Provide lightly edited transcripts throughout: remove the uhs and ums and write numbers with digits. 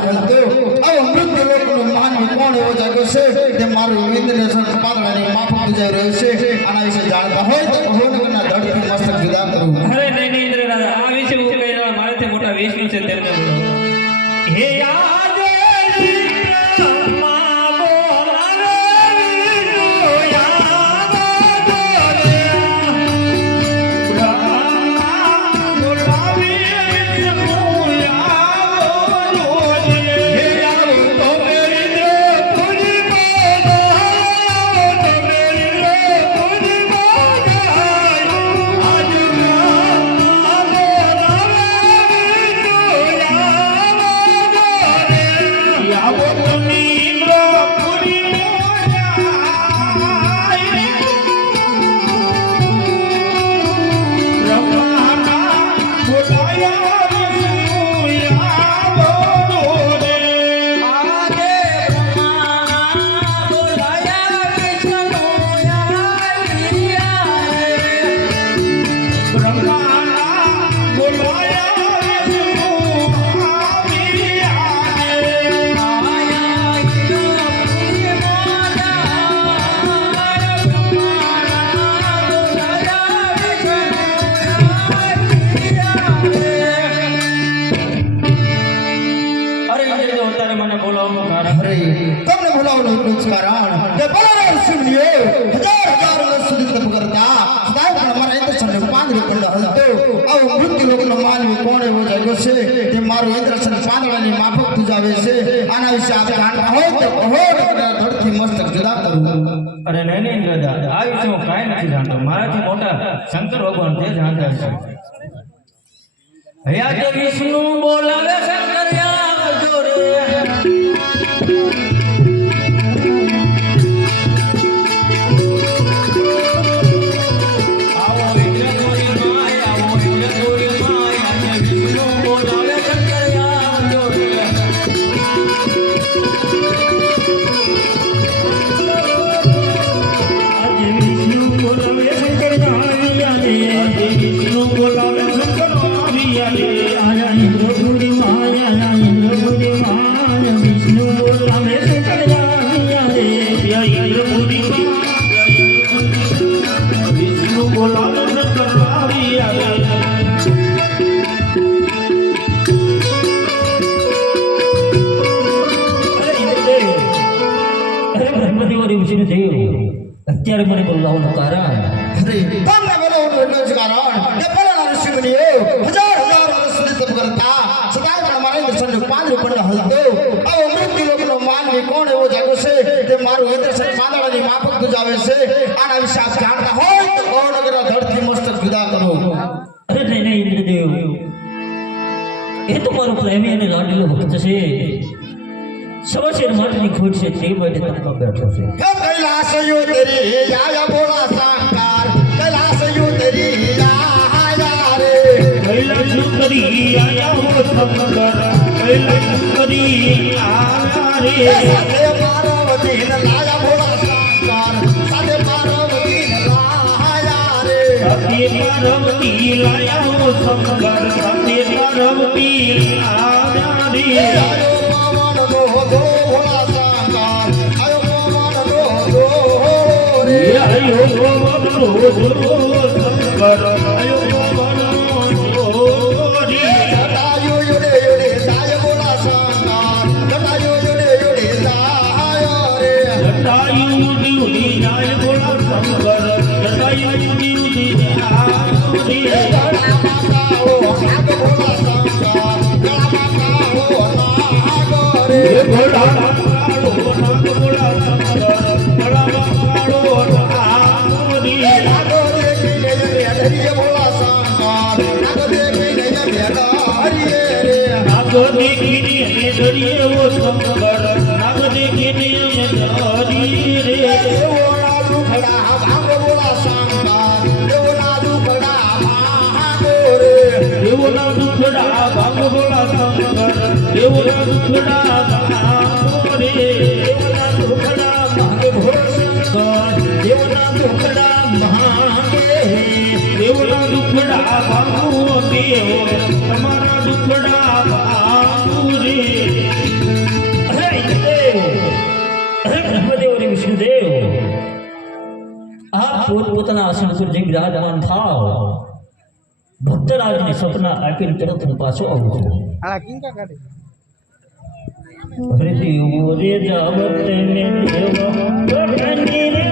હતો આવો મૃત્યુ લોકનો માનવી કોણ એવો જાગ્યો છે તે મારું ઇન્દ્રને પાતળાની માફક જઈ રહ્યો છે આના વિશે જાણતા હોય તો ભવનગરના ધડથી મસ્તક જુદા કરું અરે નહીં નહીં ઇન્દ્ર રાજા આ વિશે હું કહી રહ્યો મારાથી મોટા વિષ્ણુ છે તેમને બોલો હે તમને બોલાવવાનું એટલું જ કારણ કે બરાબર શિવજીએ હજાર વર્ષ સુધી તપ કરતા સદાય પણ અમારા ઇન્દ્રસનને પાંદડે પડ્યો હતો આવો મૃત્યુ લોકનો માનવી કોણ એવો જાગ્યો છે તે મારું ઇન્દ્રસન પાંદડાની માફક પૂજાવે છે આના વિશે આપ જાણતા હોય તો ધડથી મસ્તક જુદા કરું અરે નહીં નહીં ઇન્દ્ર દાદા આ વિશે હું કાંઈ નથી જાણતો મારાથી મોટા શંકર ભગવાન તે જાણતા છે હયા તે વિષ્ણુ બોલાવે શંકર આવજો રે અત્યારે મને બોલાવવાનું કારણ તમને બોલાવવાનું એટલું જ કારણ કે પેલા ઋષિમુનિએ હજાર વર્ષ સુધી તપ કરતા સદાય પણ મારા ઇન્દ્રસનને પાંદડે પડ્યો હતો આવો મૃત્યુ લોકનો માનવી કોણ એવો જાગ્યો છે તે મારું ઇન્દ્રસન પાંદડાની માફક પૂજાવે છે આના વિશે આપ જાણતા હોય તો ભવનગરના ધડથી મસ્તક જુદા કરો અરે નહીં નહીં ઇન્દ્રદેવ એ તો મારો પ્રેમી અને લાડલો ભક્ત છે સમસ્યા માટેની ખોટ છે તે માટે તપમાં બેઠો છે હે કૈલાસયો તેરી આયા બોલા સાકાર કૈલાસયો તેરી આયા રે કૈલાસયો તેરી આયા હો શંકર કૈલાસયો તેરી આયા રે સાથે પાર્વતી ને લાયા બોલા સાકાર સાથે પાર્વતી ને લાયા રે સાથે પાર્વતી લાયા હો શંકર સાથે પાર્વતી આયા રે આયો પવનનો શંકર આયો પવનનો જટાયુ યુડે યુડે જાય બોલા શંકર જટાયુ યુડે યુડે જાય રે જટાયુ યુડે યુડે જાય બોલા શંકર જટાયુ યુડે યુડે જાય રે ગળા માતાઓ નાગ બોલા શંકર ગળા માતાઓ નાગ રે ગળા માતાઓ નાગ બોલા શંકર ગળા નાગ દેખીને ડરીએ ઓ શંકર નાગ દેખીને ડરી રે દેવોના દુખડા ભાંગ બોલા શંકર દેવોના દુખડા ભાંગ રે દેવોના દુખડા ભાંગ બોલા શંકર દેવોના દુખડા ભાંગ રે દેવોના દુખડા ભાંગ ભોળો શંકર દેવોના દુખડા ભાંગ દેવોના દુખડા ભાંગ દેવ તમારા દુખડા ભાંગ રે પોતાના આસન પર જે બિરાજમાન થાવ ભક્તરાજને સપના આપીને તરત હું પાછો આવું છું. અરે દેવો રે જાવત ને દેવો પ્રભુની રે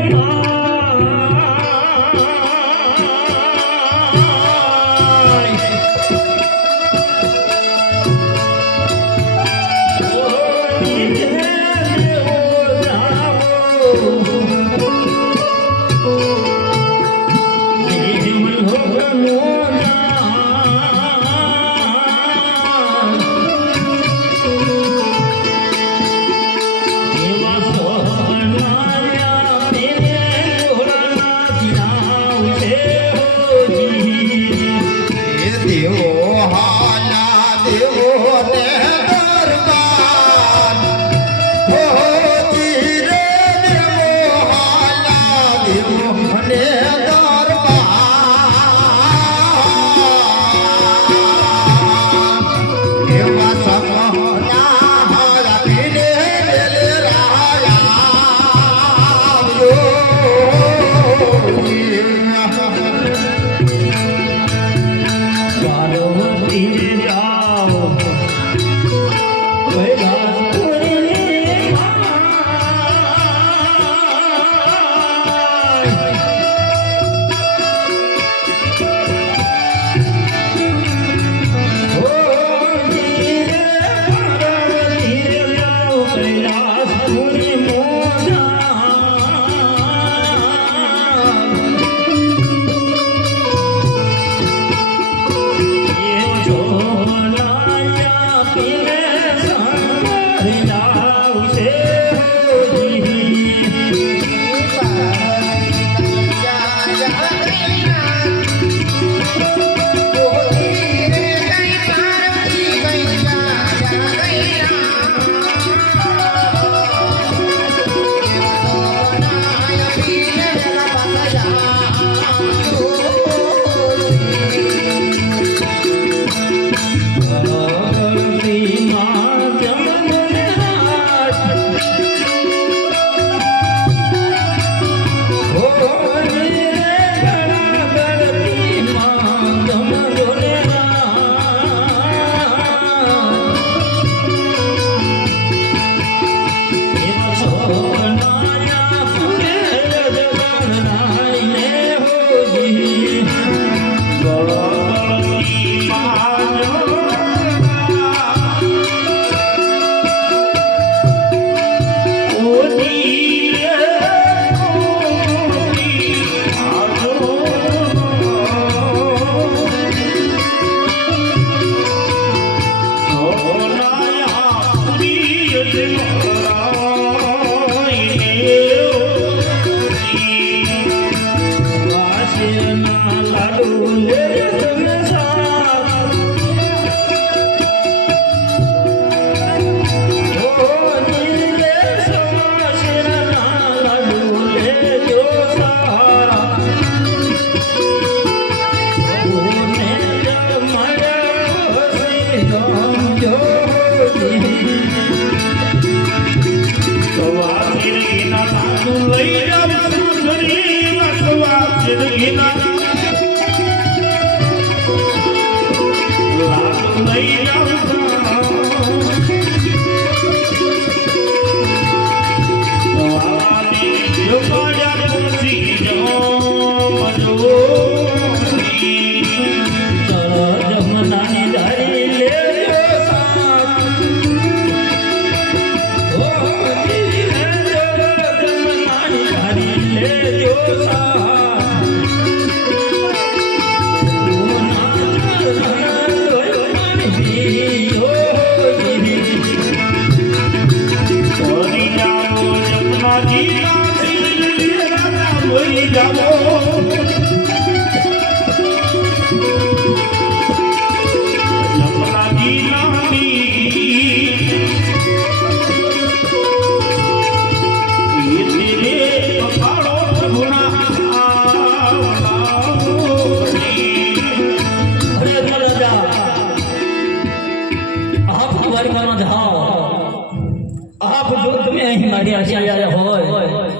મારી આશા હોય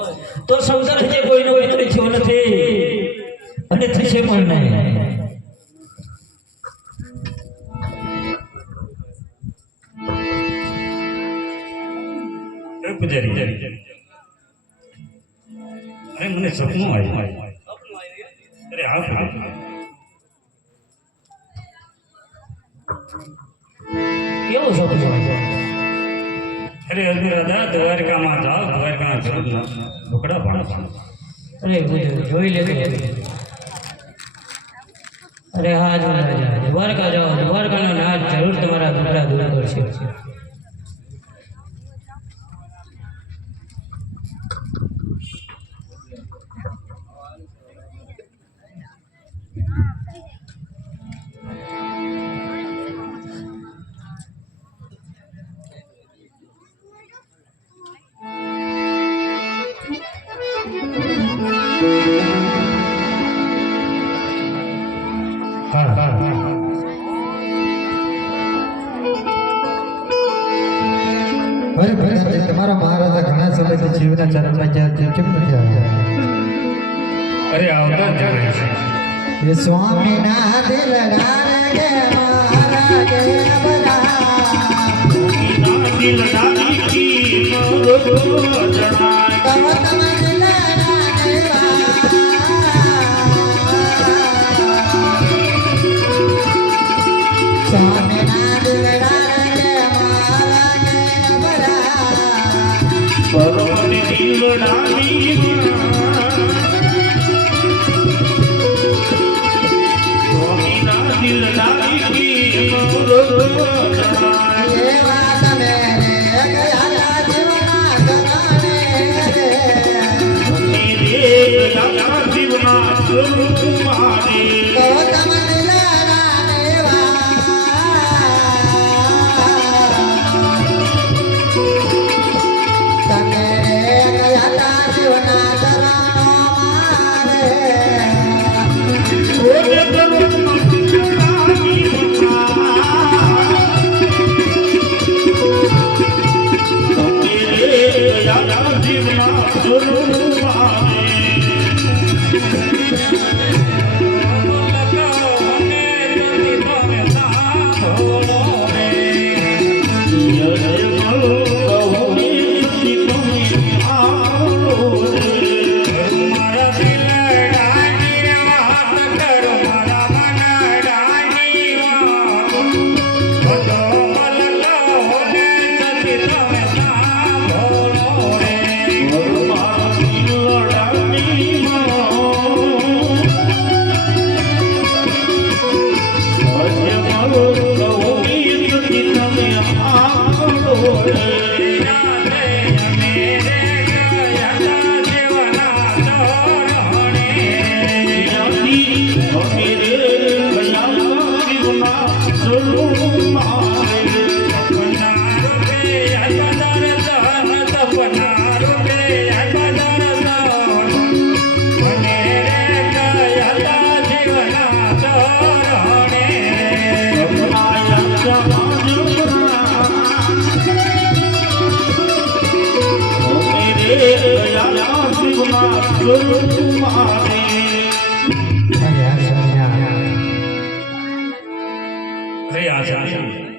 તો સંસાર જે કોઈનો મિત્ર થયો નથી નહીં. પૂજારી અરે મને સપનું આવ્યું. અરે હા પૂજારી. કેવું સપનું? અરે હજુ દાદા દ્વારકામાં જાઓ, દ્વારકાના જરૂર ઢોકળા પાડો. અરે પૂજારી જોઈ લેજો. અરે હા જો દ્વારકા જાઓ, દ્વારકાનો નાથ જરૂર તમારા દુઃખડા દૂર કરશે. અરે ભગવાનજી, તમારા મહારાજા ઘણા સમયથી જીવના ચરણમાં ગયા તે કેમ નથી આવ્યા? અરે આવતા જ રહે છે. એ સ્વામીના દિલદાર કે મારા કે બધા દિલદારી કી મોરો જણાય. તમ તમ દિલદાર દેવા સ્વામીના દિલદાર કે મારા કે બધા ભગવાન દિલડાની સ્વામીના દિલદારી કી મોરો જણાય. એવા તમે રે ગયા જીવના ગગને રે મેરે દાદા જીવના સ્વરૂપ મારે. તો તમ દિલદાર દેવા તમે રે ગયા જીવના ચરણો મારે ઓરે ભગવાન દિલડાની મેરે દાદા જીવના સ્વરૂપ મારે.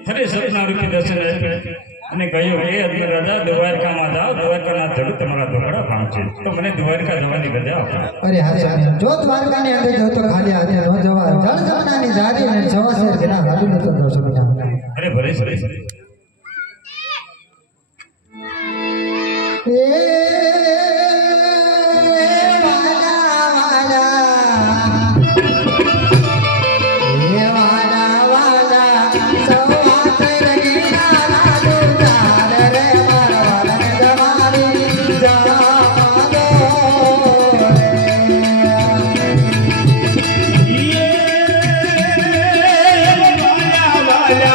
હરે સપના રૂપી દર્શન અને કહ્યું હે અજમેર રાજા, દ્વારકામાં જાઓ, દ્વારકાના જરૂર તમારા ઢોકળા ભાણશે. તો મને દ્વારકા જવાની રજા આપો. અરે હા સ્વામી, જો દ્વારકાની અંદર જો તો ખાલી હાથે ન જવાય. જળ જમનાની જારી ને સવાસેર વિના હાલી નતો દર્શન બેટા. અરે ભલે ભલે ભલે. એ વાલા વાલા એ વાલા વાલા સવાસેર વિના લાડુ ચાલ રે મારા વાલાને જવાની જામાદો રે. વાલા વાલા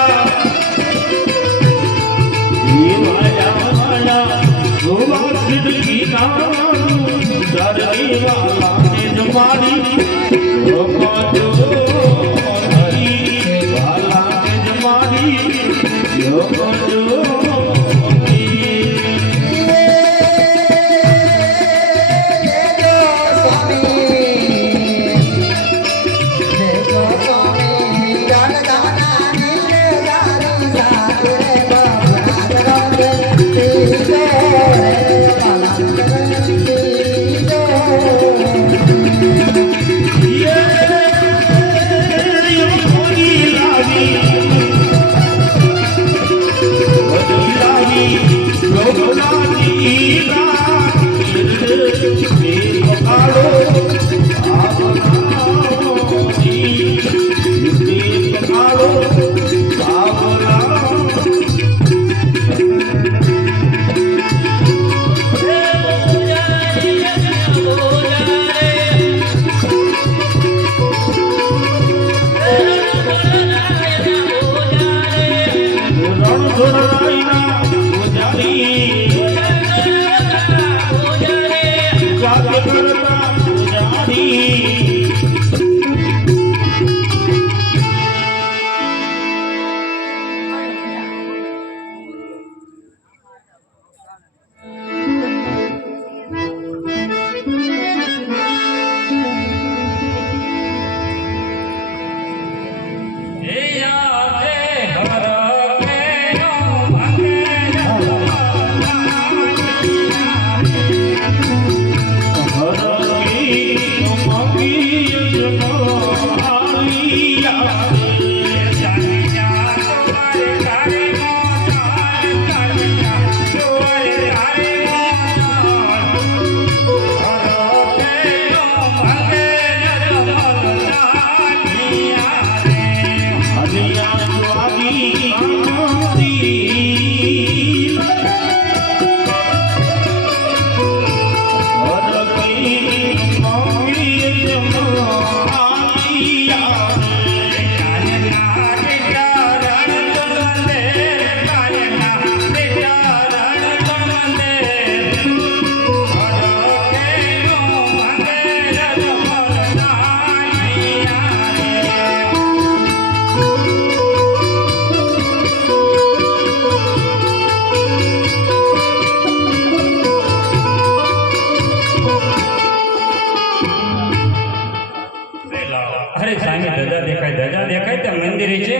અરે સામે ધજા દેખાય ત્યાં મંદિરે છે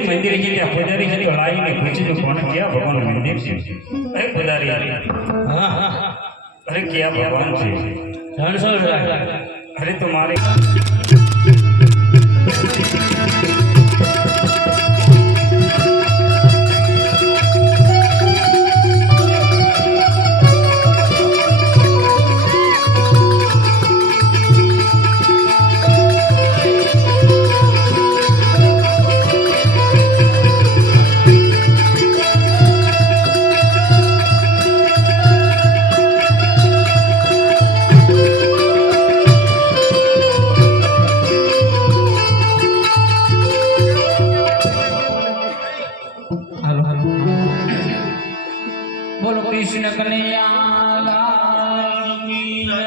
ત્યાં પૂજારી છે લાવીને પૂછ્યું કોણ ક્યાં ભગવાનનું મંદિર છે અરે પૂજારી અરે ક્યાં ભગવાન છે અરે તો મારે બોલો કૃષ્ણ કનૈયા લાલ કી જય.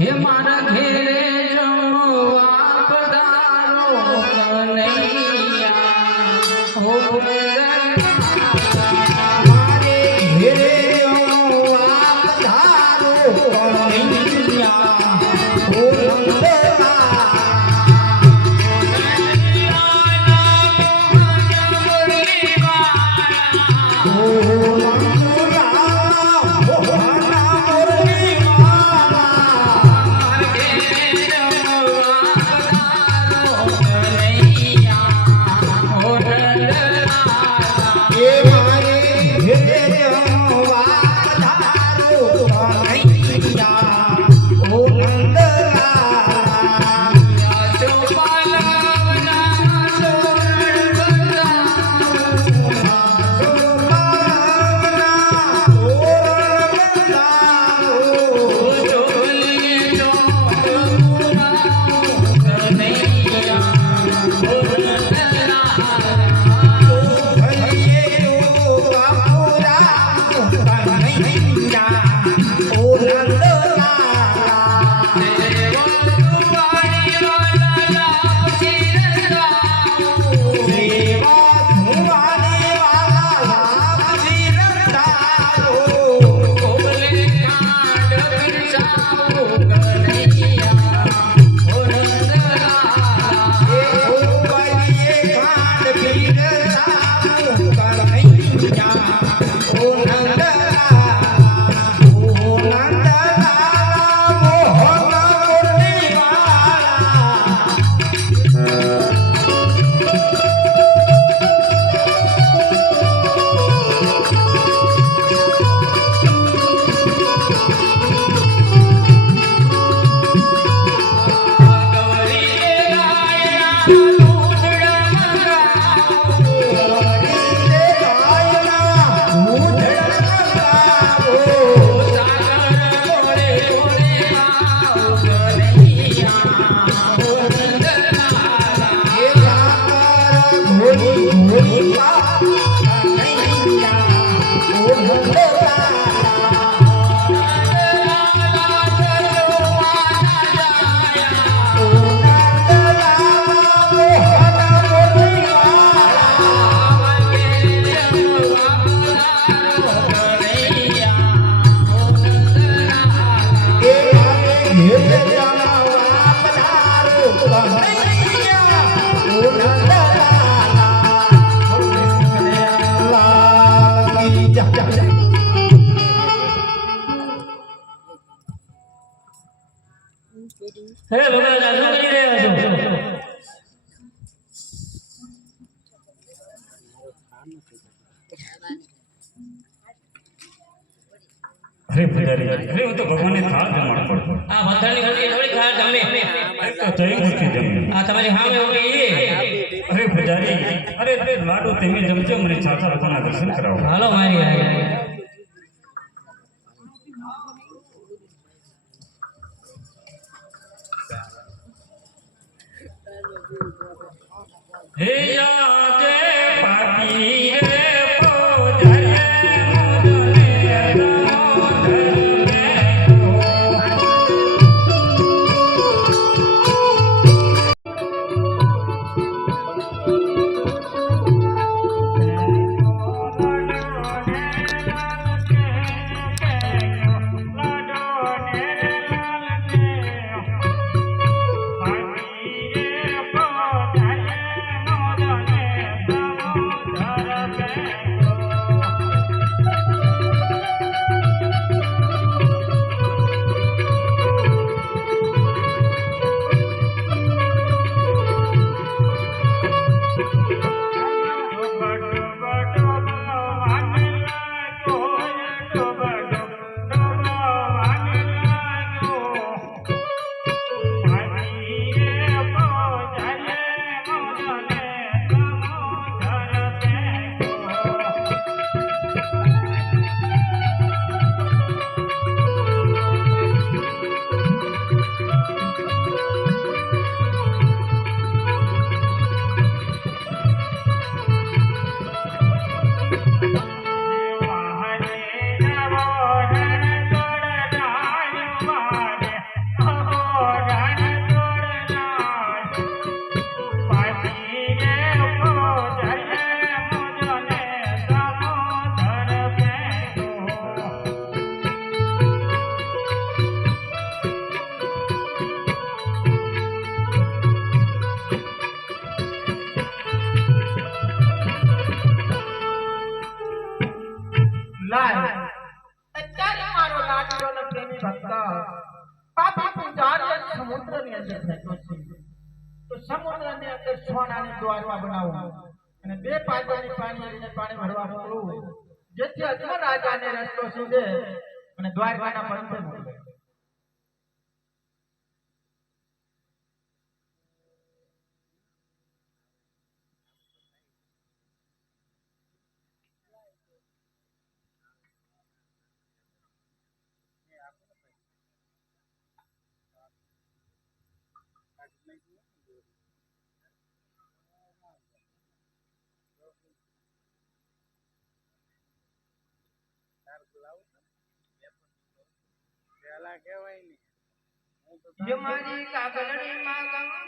હે મારા ઘેરે જમવા પધારો કનૈયા હો મારે ઘેરે આવવા પધારો કનૈયા ઓ નંદલાલ હે ભગવાન આ શું કરી રહ્યા છો? અરે પૂજારી અરે હું તો ભગવાનને થાળ જમાડતો હતો. આ વધારની ઘણી થોડી ખા તમે તો જઈ નથી જમ્યું. આ તમારી સામે ઉભી અરે પૂજારી અરે લાડુ તમે જમજો મને ચાચા લોકોના દર્શન કરાવો. હાલો મારી આવી હે આજે પાપી રે પૂજારી અત્યારે મારો લાડલો અને પ્રેમી ભક્ત પાપી પૂજારી સમુદ્રની અંદર બેઠો છે. તો સમુદ્રની અંદર સોનાની દ્વારકા બનાવો અને બે પાદરની પાણી ભરવા મોકલું, જેથી અજમલ રાજાને રસ્તો સીધે અને દ્વારકાના પંથે મોકલે. જમારી કાગળની માં ગંગા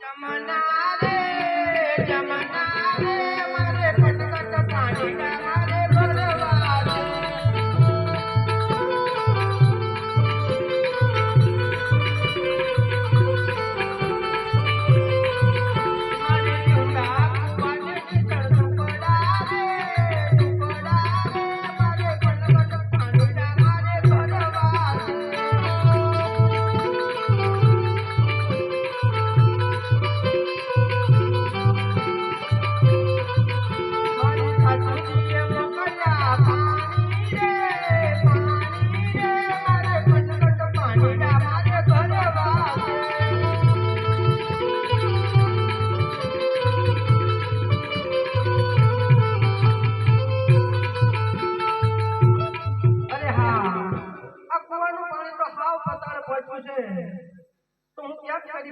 જમના રે મારે પટકટ પાણી મારે ભરવા દે. મારે ઢોલા કુવાને ચડ ટુકડા રે મારે પટકટ પાણી મારે ભરવા દે.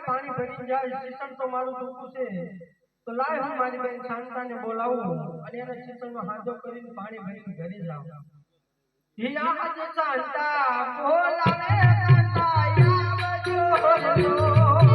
પાણી ભરી જાય શિક્ષણ તો મારું દુઃખ છે. તો લાય હું મારી બેન શાંતાને બોલાવું અને એના શીતળનો હાથો કરીને પાણી ભરીને ઘરે જાઉં. હિયા હાથ શાંતા બોલાવે કાંતા આવજો રો.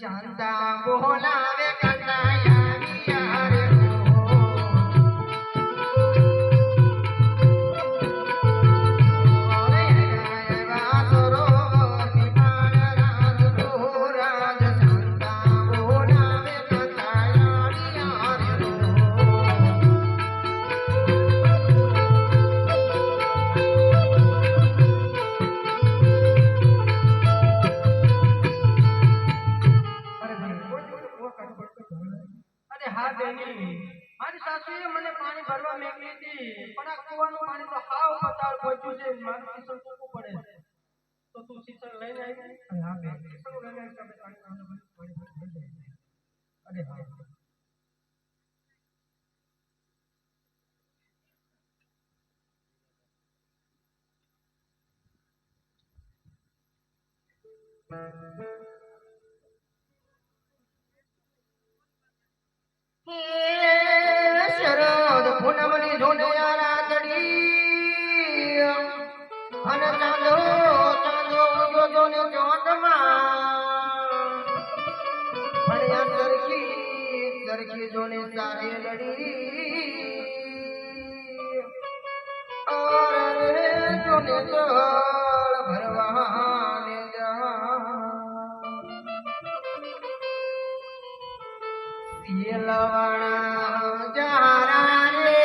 શાંતા બોલાવે કાંતા રે મારી સાસુએ મને પાણી ભરવા મેકલી હતી પણ આ કુવાનું પાણી તો હાવ પતાળ પહોંચ્યું છે. મારું શીશળ ટૂંકું પડે છે તો તું શીશળ લઈને આવી. હા બેન શીશળ લઈને આવી તમે પાણી ભરી જાય. અરે હા શરદ પૂનમની ધોનિયા રાતડી અને ચાંદો ચાંદો ઉગ્યો જોને ચોટમાં ભણ્યા સરખી જોને સારે લડી ઓર રે જોને જળ ભરવાને લવણા જારા રે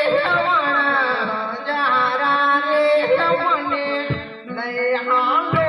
મને લઈ હાલો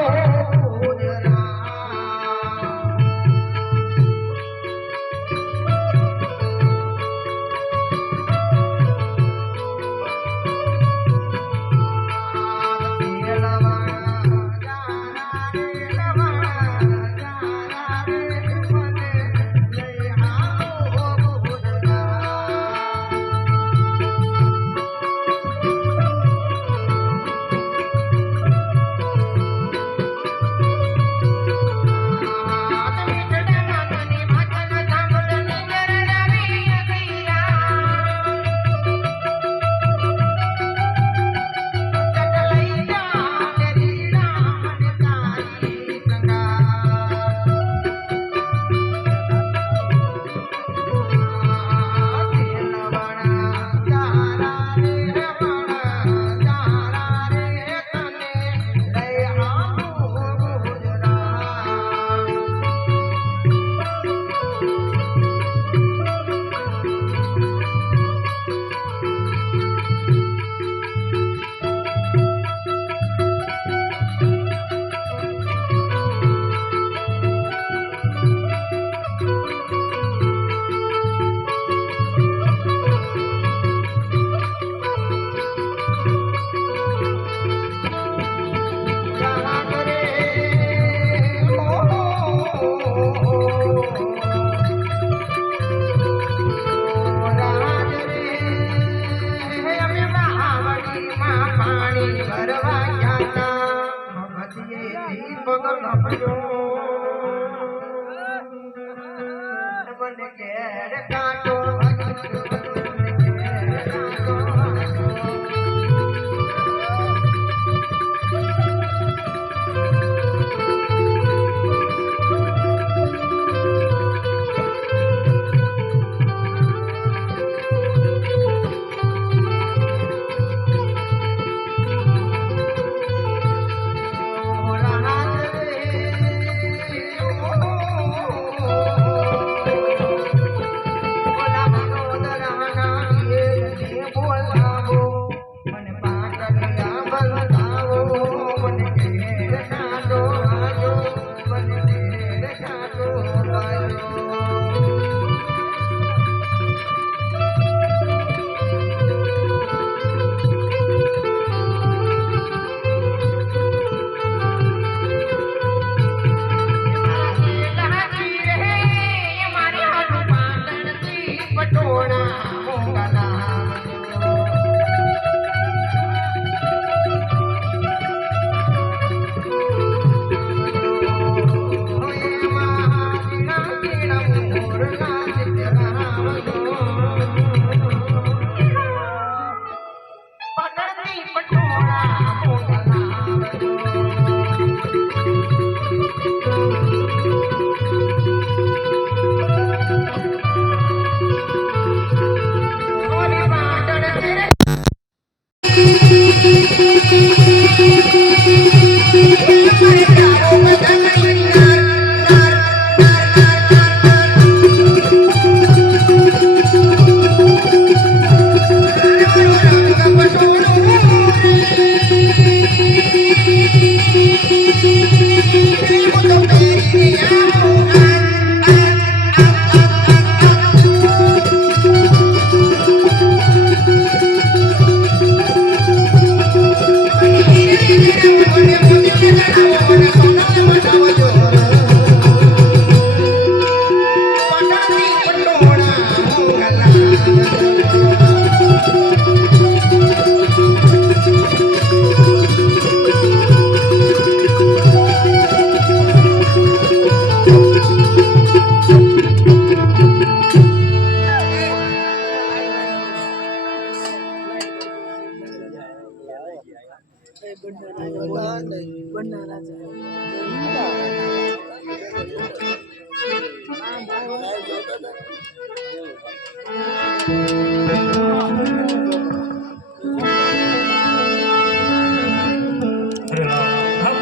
અરે વાહ. હા,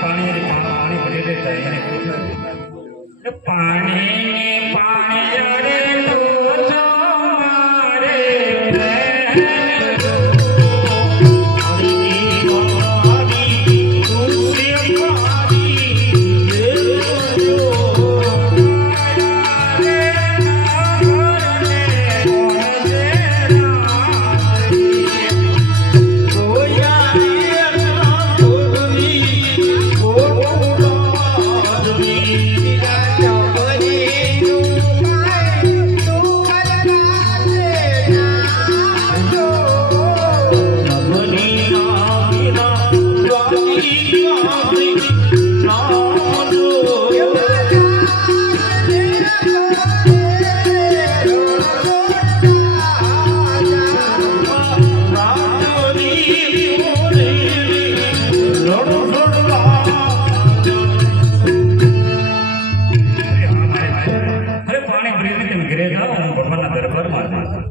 પાણી ભરી દેતા એને પાણી રે તો જો મારે પ્રેમ ઘરે જાઓ અને ભગવાનના દરબારમાં જાઓ.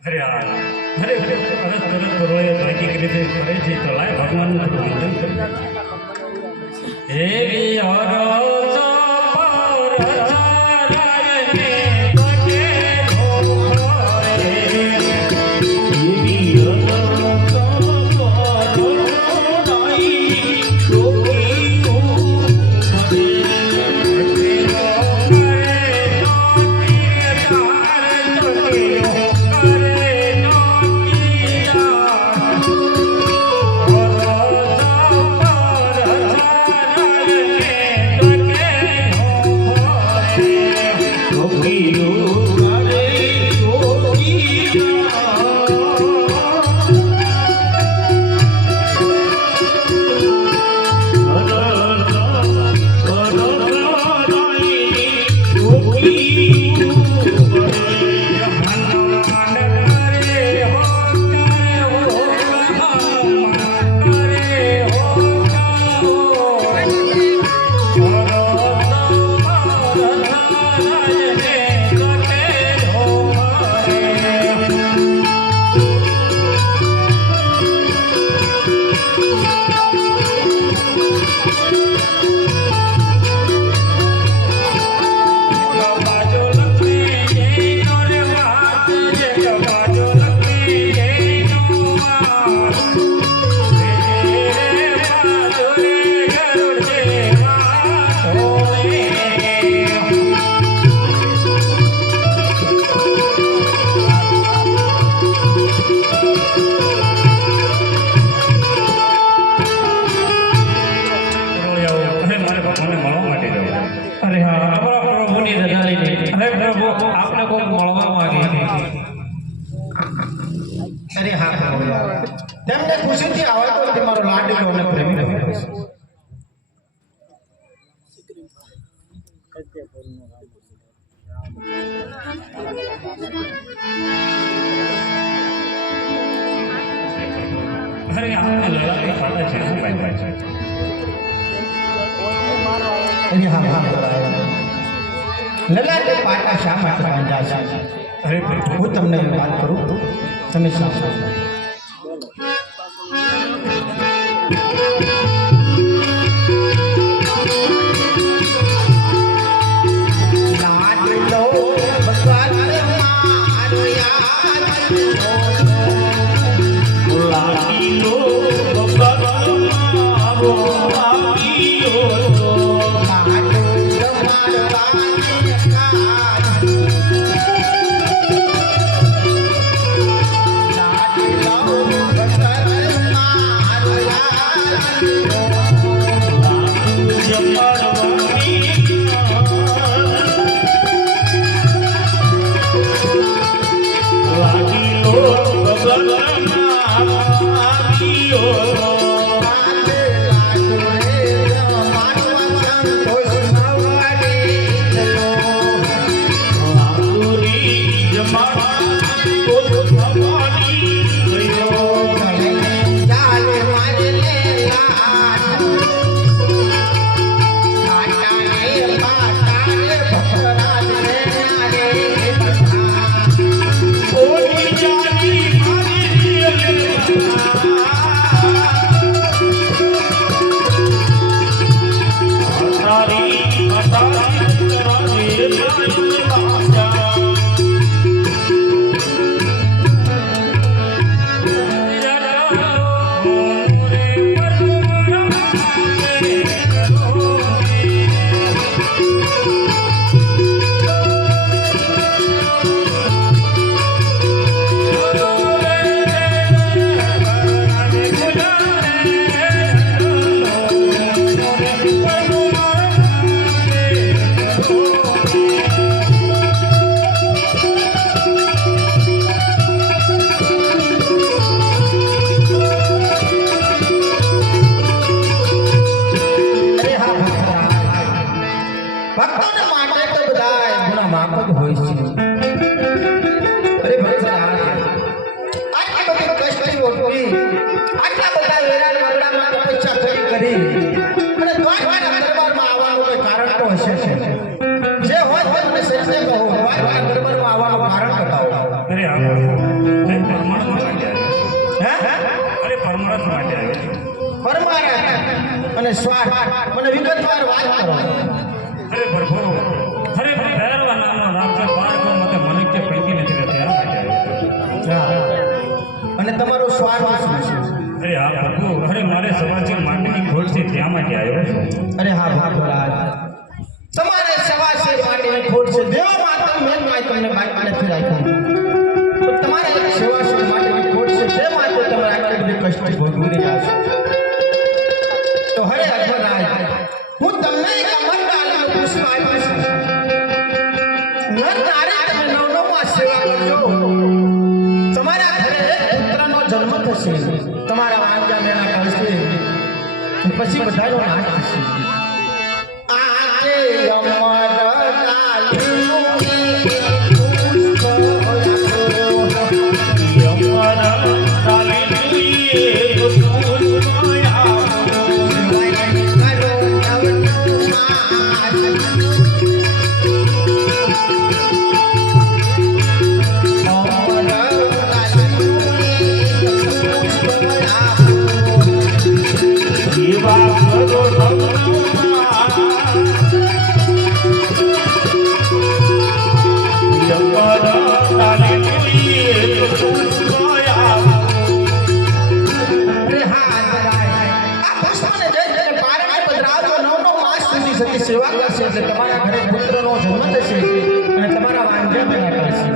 અરે હા, અરે તરત બરોએ તાર્કિક રીતે કરે છે તો લાય ભગવાનનું થોડું વિનંતી કરે. હે અરસ અરે હા પ્રભુ, તેમને ખુશીથી આવે તો તમારો લાડલો અને પ્રેમી રહ્યો છે. અરે આ લડાઈ પાટા છે શું ભાઈ છે. અરે હા લલાટે પાટા શા માટે બાંધ્યા છે? અરે હું તમને વાત કરું, તમે સાંભળો. લાડલો ભગવાન મારો યાર લાડીલો ભગવાન મારો આપ્યો તો લાડલો અરે હા ભક્તોને માટે તો બધાય ગુના માફ જ હોય છે. અરે ભક્તરાજ, આટલી બધી કષ્ટી ભોગવી, આટલા બધા વેરાન વગડામાં તપસ્યા કરી અને દ્વારકાના દરબારમાં આવવાનું કોઈ કારણ તો હશે છે. જે હોય તે મને સત્ય કહો, દ્વારકાના દરબારમાં આવવાનું કારણ બતાવો. અરે આ પરમાર્થ માટે આવ્યો હે અરે પરમાર્થ માટે આવ્યો છું. પરમારા અને સ્વાર્થ મને વિગતવાર વાત કરો. અરે પ્રભુ અરે ભૈરવા નામનો રાક્ષસ બાળકો માટે મનુષ્ય પૈકી નથી રહેતો એના માટે આવ્યો છું. અને તમારો સ્વાર્થ શું છે? અરે આ પ્રભુ અરે મારે સવારથી માટીની ખોટ છે ત્યાં માટે આવ્યો છું. અરે હા ભક્તરાજ, તમારે સવા શેર માટેની ખોટ છે. દેવા માત્ર મેં માય તમને બાકી નથી રાખ્યું. તો તમારે સેવા શેર માટેની ખોટ છે, જે માટે તમે આટલી બધી કષ્ટ ભોગવી રહ્યા છો. તો હરે અજમરાજ, હું તમને એક અમરદાનનું પુષ્પ આપ્યું છું. નર નારી તમે નવનવમાં સેવા કરજો. તમારા ઘરે એક પુત્રનો જન્મ થશે. તમારા વાંજા મેળા કરશે, પછી બધાનો નાશ થશે. આજે સેવા કરશે એટલે તમારા ઘરે પુત્રનો જન્મ થશે અને તમારા વાંજા મેળા કરશે.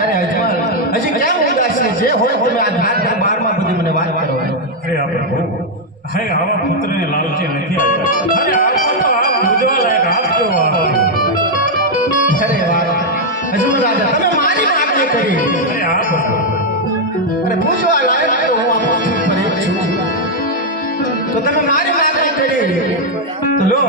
અરે અજમલ, હજી કેમ ઉદાસ છે? જે હોય તમે આ રાત 12 બધી મને વાત કરો. અરે આ પ્રભુ હે આવા પુત્રને લાલચી નથી આવ્યો. અરે આપો તો આ પૂજવા લાયક આપજો આપ્યો. અરે વાહ અજમલ રાજા, તમે મારી માગણી કરી. અરે આ પ્રભુ અરે પૂછવા લાયક તો હું આ પૃથ્વી પર એક છું. તો તમે મારી માગણી કરી તો લો,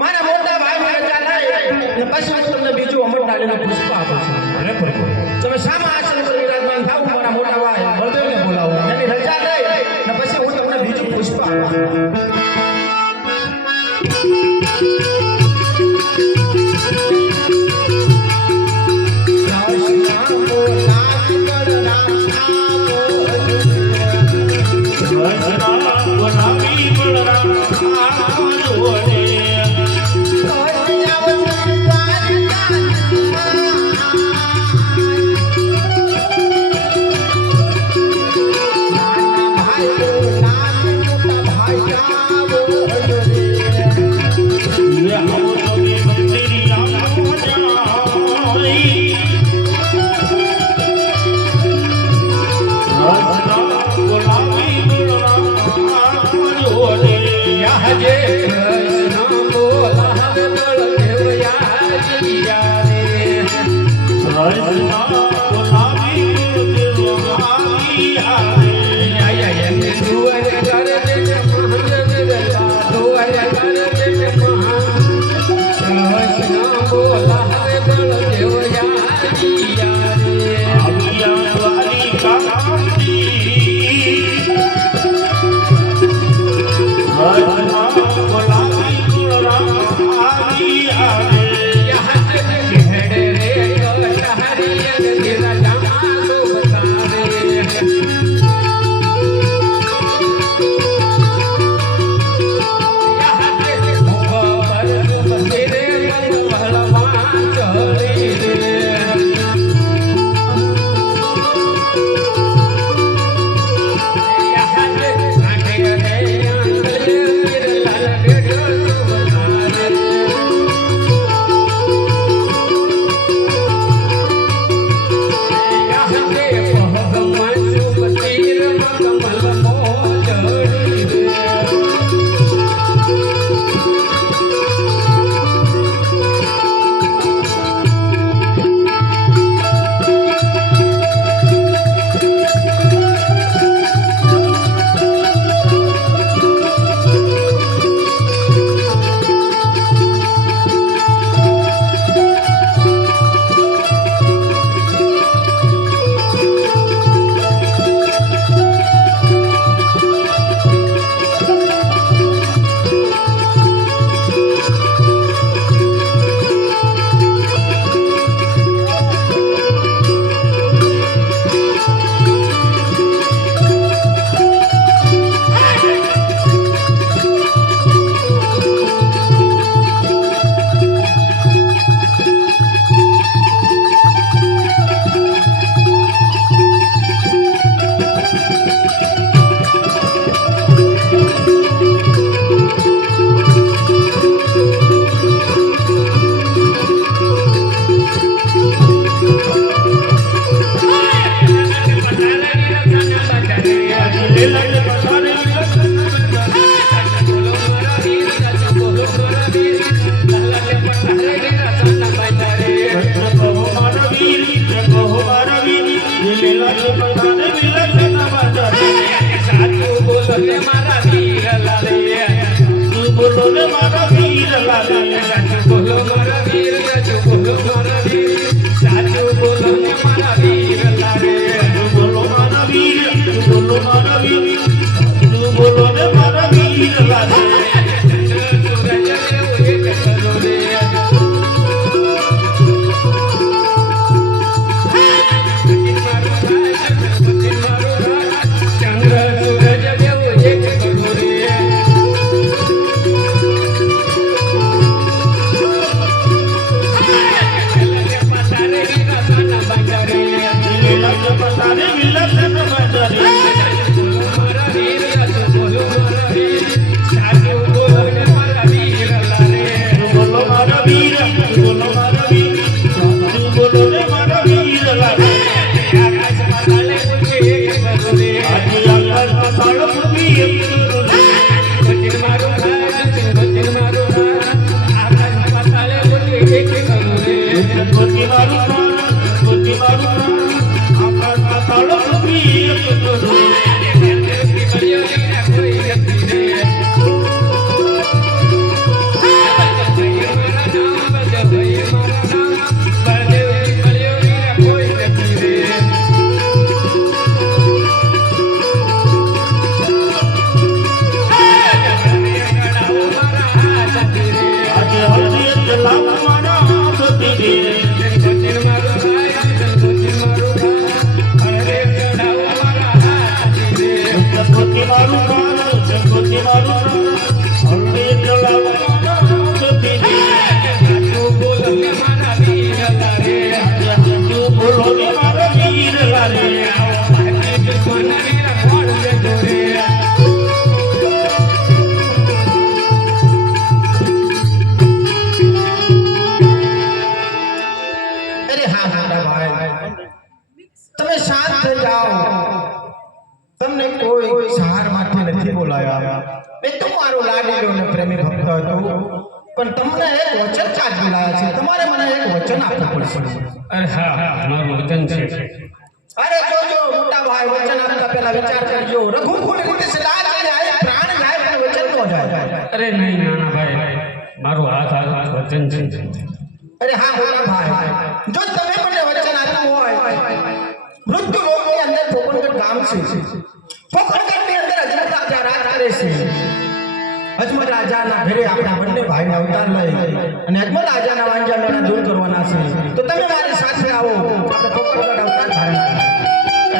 મારા મોટા ભાઈ રજા લાય અને પછી હું તમને બીજું અમરનાળીનું પુષ્પ આપું છું. અરે પ્રભુ તમે સામા આસન પર વિરાજમાન થાવ. મારા મોટા ભાઈ બળદેવને બોલાવો, એની રજા લઈ અને પછી હું તમને બીજું પુષ્પ આપું. તમે શાંત થઈ જાઓ. તમને કોઈ સહાર માટે નથી બોલાયા. મેં તો મારો લાડીલો અને પ્રેમી ભક્ત હતો, પણ તમને એક વચન કાઢ બોલાયા છે. તમારે મને એક વચન આપવું પડશે. અરે હા, મારું વચન છે. અરે જોજો મોટા ભાઈ, વચન આપતા પહેલા વિચાર કરજો. રઘુકુળ રીતે સદા જાય, પ્રાણ જાય પણ વચન નો જાય. અરે નહીં નાના ભાઈ, મારું હાથ વચન છે. અરે હા મોટા ભાઈ, જો તમે મને વચન આપ્યું હોય, મૃત્યુ લોકની અંદર પોકણગઢ ગામ છે. પોકણગઢની અંદર અજમલ રાજા રાજ કરે છે. અજમલ રાજાના ઘરે આપણા બંને ભાઈને અવતાર લઈ અને અજમલ રાજાના વાંઝા દૂર કરવાના છે. તો તમે મારી સાથે આવો, આપણે પોકણગઢ અવતાર ધારણ કરીએ.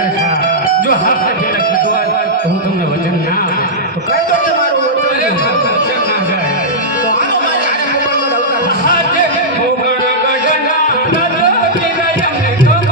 અરે હા, જો હાથ પેલા કીધું હોય તો હું તમને વચન ના આપે તો કહી દો કે મારું વચન છે. વચન ના જાય. તો હાલો મારી હારે પોકણગઢ અવતાર ધારણ. આજે પોકણગઢના રાજા વિરયને ગમતાના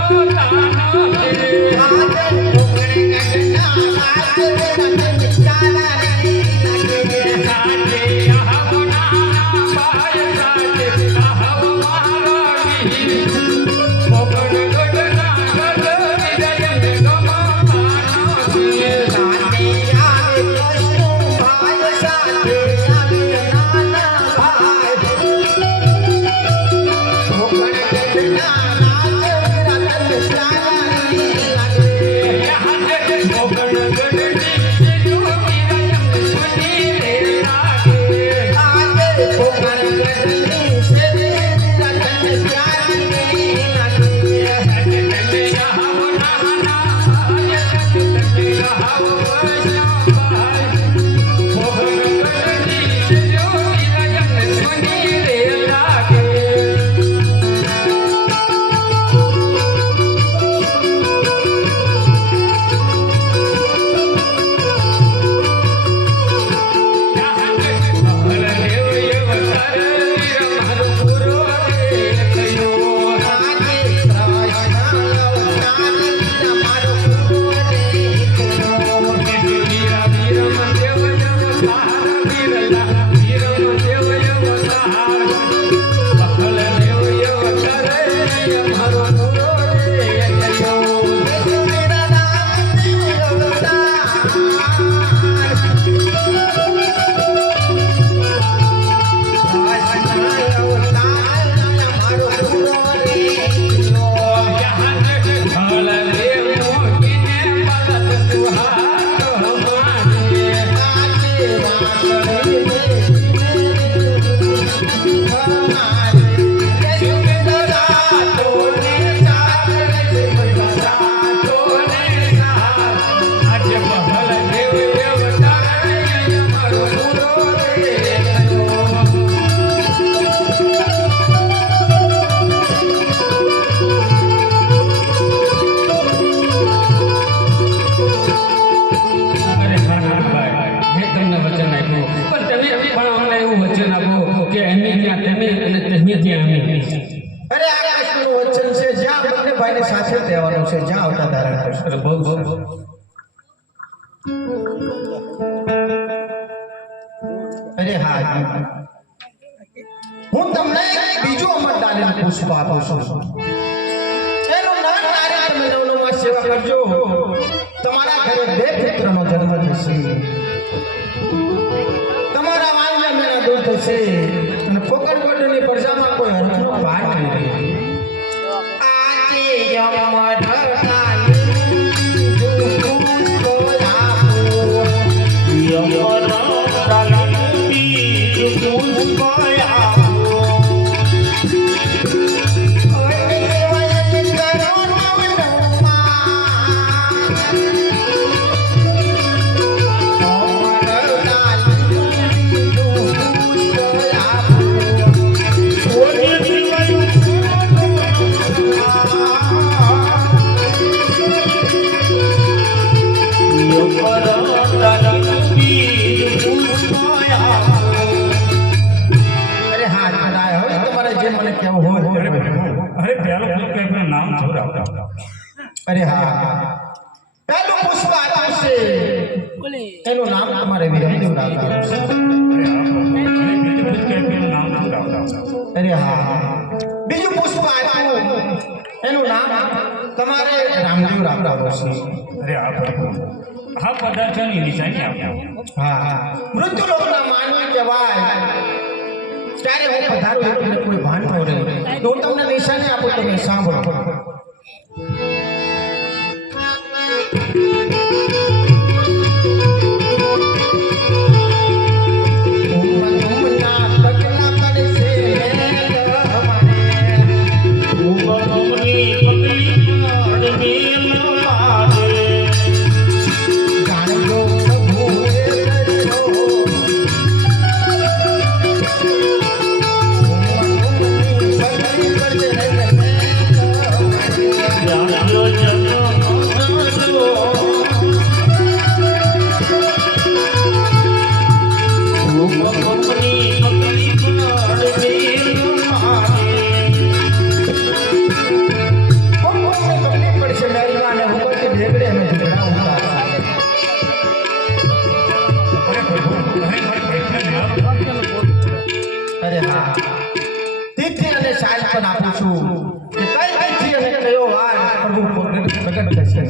છે. અરે આ કૃષ્ણનું વચન છે, જ્યાં બંને ભાઈને સાથે જ રહેવાનું છે, જ્યાં અવતાર ધારણ કરશે. અરે બહુ અરે હા, હું તમને બીજું અમરદાનીનું પુષ્પ આપું છું. એનું નામ નારી તમે નવલોમાં સેવા કરજો. તમારા ઘરે 2 પુત્રનો જન્મ થશે. તમારા વાંઝા મેળા દૂર થશે અને પોકણગઢની પ્રજામાં કોઈ હરખનો ભાર નહીં. આજે અરે હા, પહેલું પુષ્પ આપ્યું છે, એનું નામ તમારે વિરમદેવ રાખવાનું છે. અરે હા, બીજું પુષ્પ આપ્યું એનું નામ તમારે રામદેવ રાખવાનું છે. અરે આ પ્રભુ આ પદાર્થોની નિશાની આપો. હા, મૃત્યુ લોકના માનવી કહેવાય ત્યારે હું પધારું એટલે કોઈ ભાન ન રહે તો હું તમને નિશાની આપું, તમે સાંભળો. અરે હા, તિથિ અને સાલ પણ આપું છું કે કઈ તિથિ અને કયો વાર પ્રભુ પ્રગટ કરશે.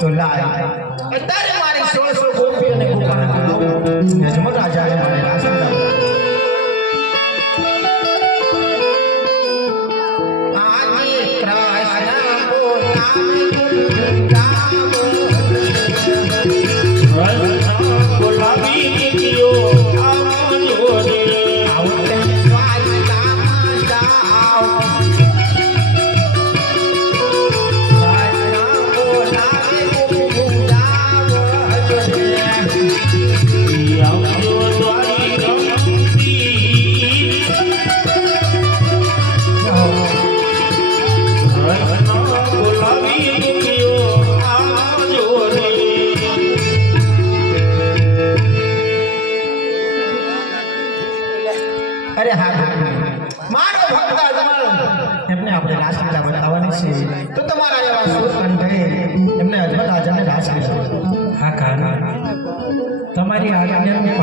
તો લાય અત્યારે મારી 1600 ગોપી અને ગોપાને બોલાવો. યજમાન રાજાએ મને રાસલીલા આજી કૃષ્ણ બોલાવી દીયો આવજો રે આવતે દ્વારકામાં જાઓ. અરે હા, મારો ભક્ત અજમલ એમને આપણે રાસલીલા બતાવવાની છે, તો તમારા એવા સુરકંઠે એમને અજમલ રાજાને રાસલીલા. હા કાના તમારી આજ્ઞાનું